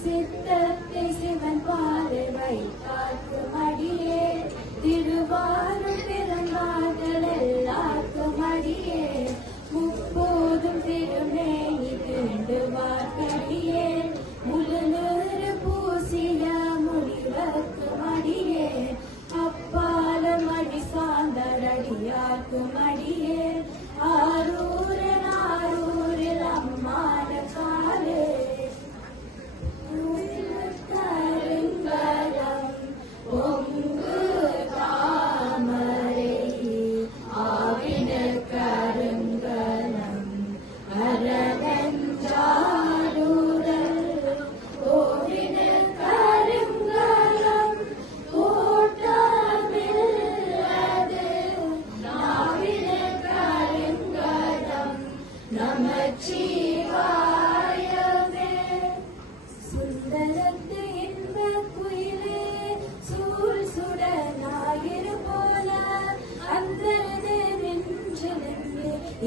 சித்தத்தை சிவன் பாதை வைத்தார்க்கும் அடியே திருவாரும் பிறந்தார்கள் எல்லாருக்கும் அடியே முப்போதும் திருமேனி திருவார்க்கடியே முழுநூறு பூசிய முனிவர்க்கும் அடியே அப்பாலம் அடி சார்ந்தடியார்க்கும் அடியே ஆரூரில் அம்மான காலே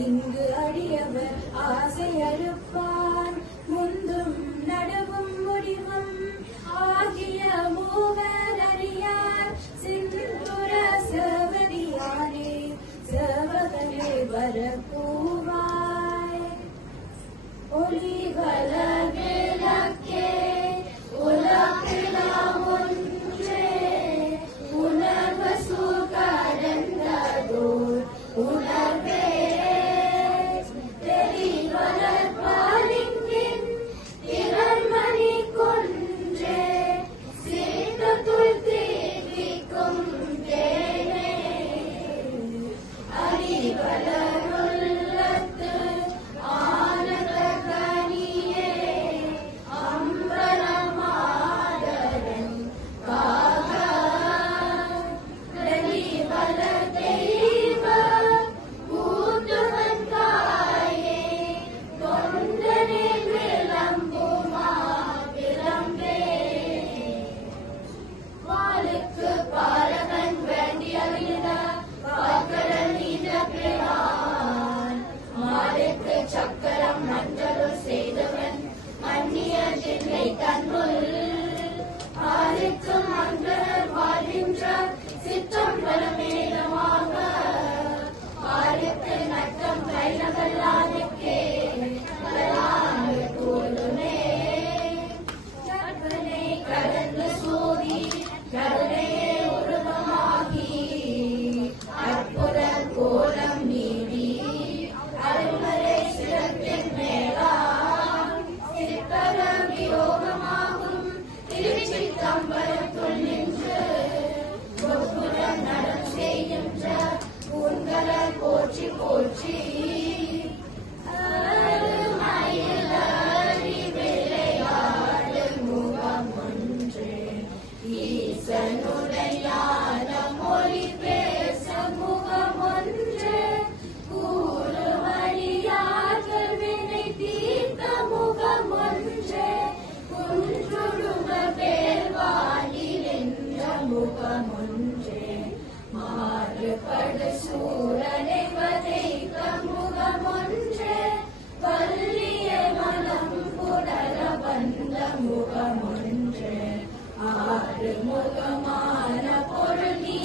இங்கு அடியவர் ஆசை அறுப்பான் முந்தும் நடுவும் முடிவும் ஆகிய மூவர் அறியார் சிந்துர சவதியானே சவகனே வரப்பூவாய் ஒளிவல விளக்கே உலகிலாம் ஒன்றே உணர்வு சுகடந்ததோர் உணர்வே சக்கரம் மஞ்சள் செய்தவன் மன்னிய ஜின்னை தன்னுள் ஆதிக்கும் மங்களர் வாழ்கின்ற சித்தம் பலமேலமாக ஆதிக்கு நட்டம் கைலகல்லாதிக்கே கூடுமே கற்பனை கடந்து சோதி கருணையே உருவமாகி அற்புத கோலம் நீடி அருமறை சிறப்பின் மேலாம் சிற்பரம் யோகமாகும் திருச்சிற்றம்பலத்துள் நின்று ஒப்புறம் நடம் செய்கின்ற உங்களால் போற்றி போற்றி விளையாடு முகம் ஒன்று ஈசனுடைய மொழி பேச முகம் ஒன்று தீர்த்த முகம் ஒன்று குன்றுடுவ பேர்வானில் என்ற முகம் ஒன்று மாறுபடு சூரனை வதைத்த முகம் ஒன்று வல்லிய மனம் புடர வந்த முகம் ஒன்று ஆறு முகமான பொருள் நீ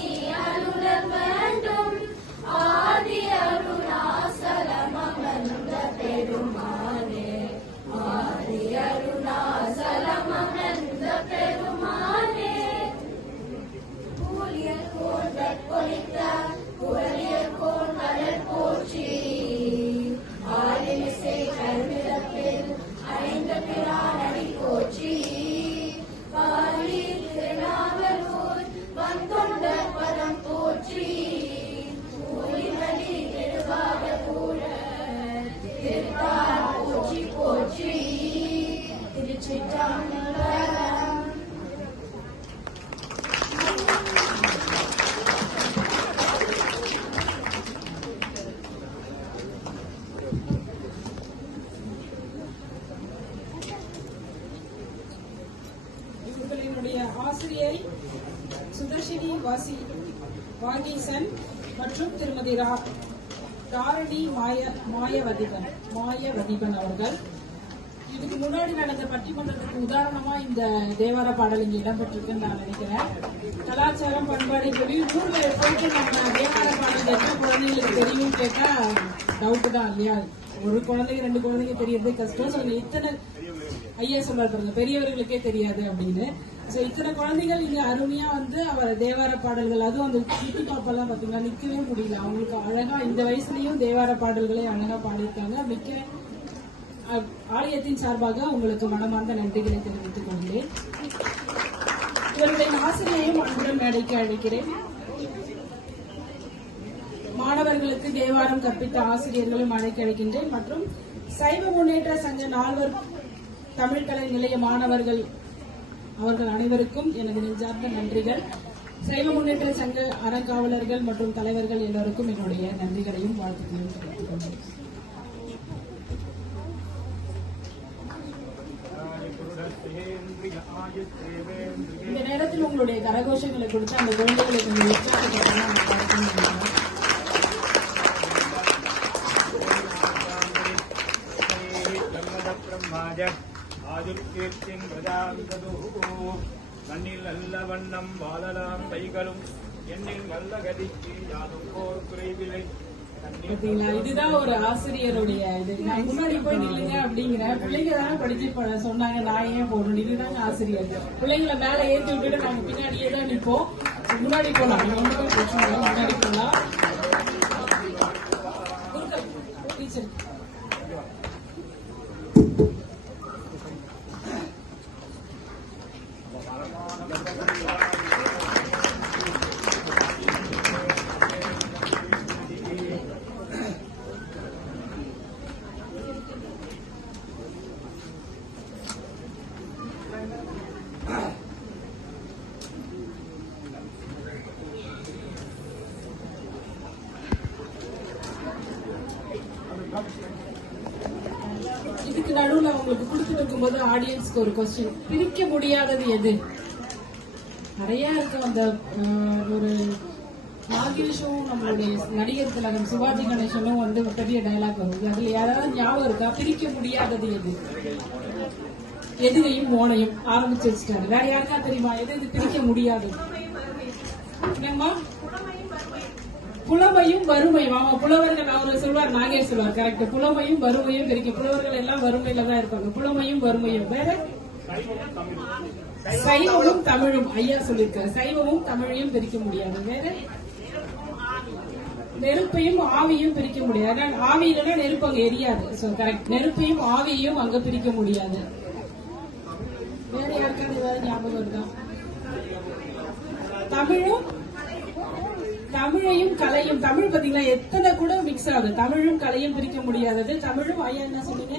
அருள வேண்டும் ஆதி அருணாசலமந்த பெருமானே ஆதி அருணாசலமந்த பெருமானே கூலியல் கோல் கொலித்த குரலியல் கோல் கடல் போற்றி ஆதிமிசை கருவிளக்கில் அடைந்த பிரானடி போற்றி பாரி திருநாவலூர் இவர்களினுடைய ஆசிரியை சுதர்ஷினி வாகீசன் மற்றும் திருமதி தாரணி மாயவதிபன் அவர்கள். இதுக்கு முன்னாடி நடந்த பட்டிமன்றத்துக்கு உதாரணமா இந்த தேவார பாடல் இங்க இடம்பெற்றிருக்குன்னு நான் நினைக்கிறேன். கலாச்சாரம் பண்பாடு ஊர்ல போயிட்டு நம்ம தேவார பாடல் கேட்டா குழந்தைங்களுக்கு தெரியும் கேட்டா டவுட் தான் இல்லையா? ஒரு குழந்தைங்க 2 குழந்தைங்க தெரியறதே கஷ்டம். ஸோ இத்தனை ஐயா சொல்றாரு பெரியவர்களுக்கே தெரியாது அப்படின்னு. சோ இத்தனை குழந்தைகள் இங்க அருமையா அவர் தேவார பாடல்கள், அதுவும் அந்த குட்டி பாப்பெல்லாம் பாத்தீங்கன்னா நிக்கவே முடியல. அவங்களுக்கு அழகா இந்த வயசுலயும் தேவார பாடல்களை அழகா பாடியிருக்காங்க. மிக்க ஆலயத்தின் சார்பாக உங்களுக்கு மனமார்ந்த நன்றிகளை தெரிவித்துக் கொள்கிறேன். இவருடைய ஆசிரியையும் அன்புடன் மேடைக்கு அழைக்கிறேன். மாணவர்களுக்கு தேவாரம் கற்பித்த ஆசிரியர்களும் அழைக்க அழைக்கின்றேன். மற்றும் சைவ முன்னேற்ற சங்க 4 தமிழ் கலை நிலைய மாணவர்கள் அவர்கள் அனைவருக்கும் எனது நெஞ்சார்ந்த நன்றிகள். சைவ முன்னேற்ற சங்க அறங்காவலர்கள் மற்றும் தலைவர்கள் எல்லோருக்கும் என்னுடைய நன்றிகளையும் வாழ்த்துக்களையும் தெரிவித்துக் கொள்கிறேன். இந்த நேரத்தில் உங்களுடைய கரகோஷங்களை கொடுத்து அந்த குழந்தைகளை கொஞ்சம் உற்சாகப்படுத்தலாம். மண்ணில் நல்ல வண்ணம் வாழலாம் கைகளும் எண்ணில் நல்ல கதிக்கு யாரும் போர் குறைவில்லை. இதுதான் ஒரு ஆசிரியருடைய இது. நான் முன்னாடி போய் நில்லுங்க அப்படிங்கிற பிள்ளைங்க தானே படிச்சு சொன்னாங்க, நான் ஏன் போகணும்? இதுதாங்க ஆசிரியர். பிள்ளைங்களை மேல ஏற்றி விட்டுட்டு நாங்க பின்னாடியே தான் நிற்போம். முன்னாடி போலாம், முன்னாடி போலாம். டீச்சர் இதுக்கு நடுவுல உங்களுக்கு கொடுத்து வைக்கும்போது ஆடியன்ஸ்க்கு ஒரு கொஸ்டின், பிரிக்க முடியாதது எது? நிறைய இருக்கு. அந்த ஒரு நாகேஷும் நம்மளுடைய நடிகர் திலகம் சிவாஜி கணேசனும் பெரிய டயலாக் வருது. அதுல யாராவது ஞாபகம் இருக்கா? பிரிக்க முடியாதது எது? எதுகையும் மோனையும் ஆரம்பிச்சு வச்சுட்டாரு. வேற யாருக்கா தெரியுமா எது இது பிரிக்க முடியாதது? என்னம்மா? புலமையும் வறுமையும். ஆமா, புலவர்கள் அவர் சொல்வார், நாகேஷ் சொல்வார். கரெக்ட். புலமையும் வறுமையும் பிரிக்க. புலவர்கள் எல்லாம் வறுமையில தான் இருப்பாங்க. புலமையும் வறுமையும். வேற சைவமும் தமிழும். ஐயா சொல்லிருக்காரு, சைவமும் தமிழையும் பிரிக்க முடியாது. வேற நெருப்பையும் ஆவியும் பிரிக்க முடியாது. ஆவி இல்லைன்னா நெருப்பு அங்க எரியாது. So correct. நெருப்பையும் ஆவியையும் அங்க பிரிக்க முடியாது. வேற யாருக்காவது ஏதாவது ஞாபகம் இருக்கா? தமிழையும் கலையும். தமிழ் பாத்தீங்கன்னா எத்தனை கூட மிக்ஸ் ஆகுது. தமிழும் கலையும் பிரிக்க முடியாதது. தமிழும் ஐயா என்ன சொன்னீங்க?